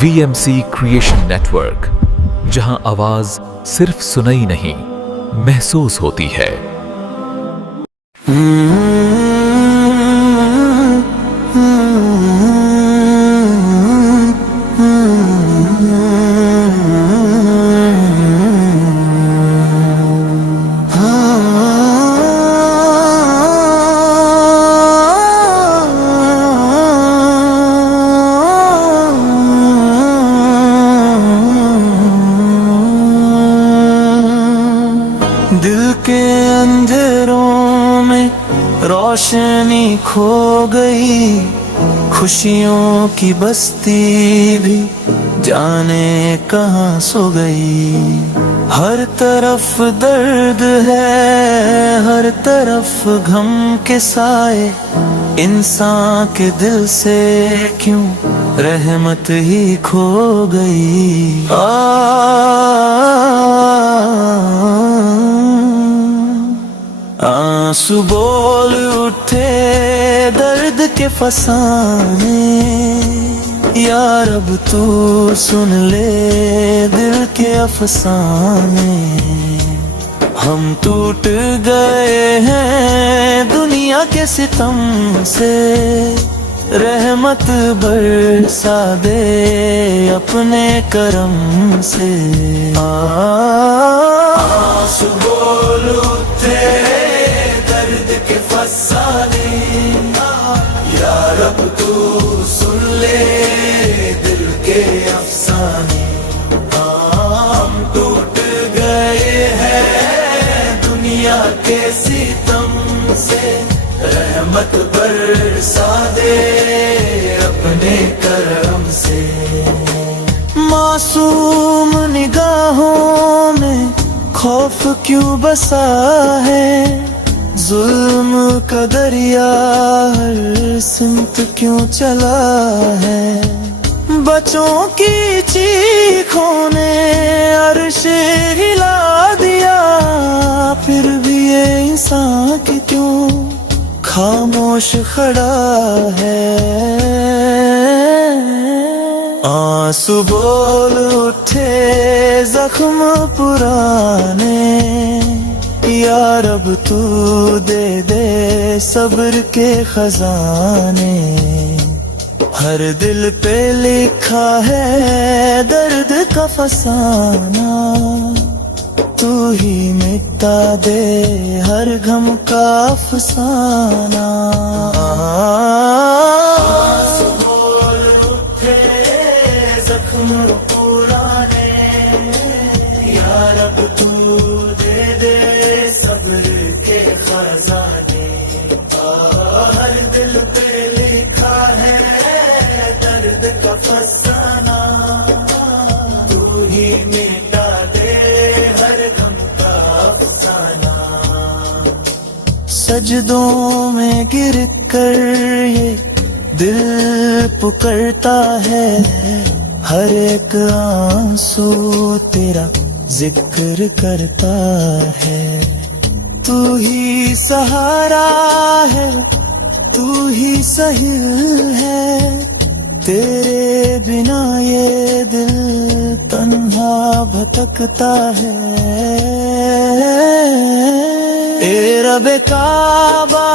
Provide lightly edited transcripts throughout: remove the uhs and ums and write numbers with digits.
VMC creation network, जहां आवाज सिर्फ सुनाई नहीं, महसूस होती है। दिल के अंधेरों में रोशनी खो गई, खुशियों की बस्ती भी जाने कहाँ सो गई। हर तरफ दर्द है, हर तरफ गम के साए, इंसान के दिल से क्यों रहमत ही खो गई। आंसू बोल उठे दर्द के फसाने, यार अब तू सुन ले दिल के अफसाने। हम टूट गए हैं दुनिया के सितम से, रहमत बरसा दे अपने करम से। आंसू बोल उठे दर्द के फसाने, यार अब तू सुन ले दिल के अफसाने। हम टूट गए हैं दुनिया के सितम से, रहमत बरसा दे अपने करम से। मासूम निगाहों में खौफ क्यों बसा है, जुल्म का दरिया हर सिमत क्यों चला है। बच्चों की चीखों ने अर्श हिला दिया, फिर भी ये इंसान की क्यों खामोश खड़ा है। आंसू बोल उठे जख्म पुराने, यार अब तू दे दे सब्र के खजाने। हर दिल पे लिखा है दर्द का फसाना, तू ही मिटा दे हर गम का अफसाना। आंसू बोल उठे जख्म पुराने, यार अब तू दे दे सब्र के खजाने। हर दिल पे लिखा है दर्द का फसाना, तू ही मिटा दे हर गम का अफसाना। सजदों में गिर कर ये दिल पुकारता है, हर एक आंसू तेरा जिक्र करता है। तू ही सहारा है, तू ही सहिल है, तेरे बिना ये दिल तन्हा भटकता है। ए रब काबा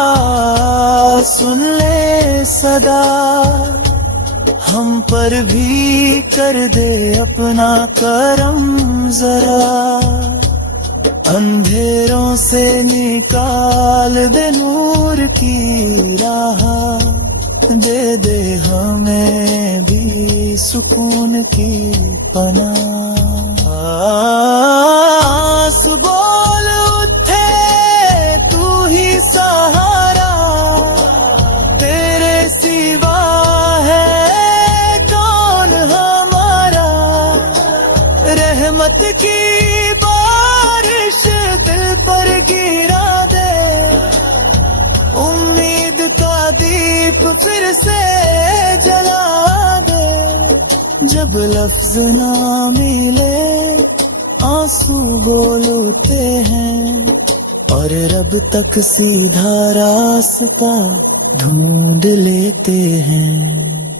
सुन ले सदा, हम पर भी कर दे अपना करम जरा। अंधेरों से निकाल दे नूर की राह, दे दे हमें भी सुकून की पनाह। आंसू बोल उठे तू ही सहारा, तेरे सिवा है कौन हमारा। रहमत की बारिश दिल पर गिरा दे, उम्मीद का दीप फिर से जला दे। जब लफ्ज ना मिले आंसू बोल उठते हैं, और रब तक सीधा रास्ता ढूंढ लेते हैं।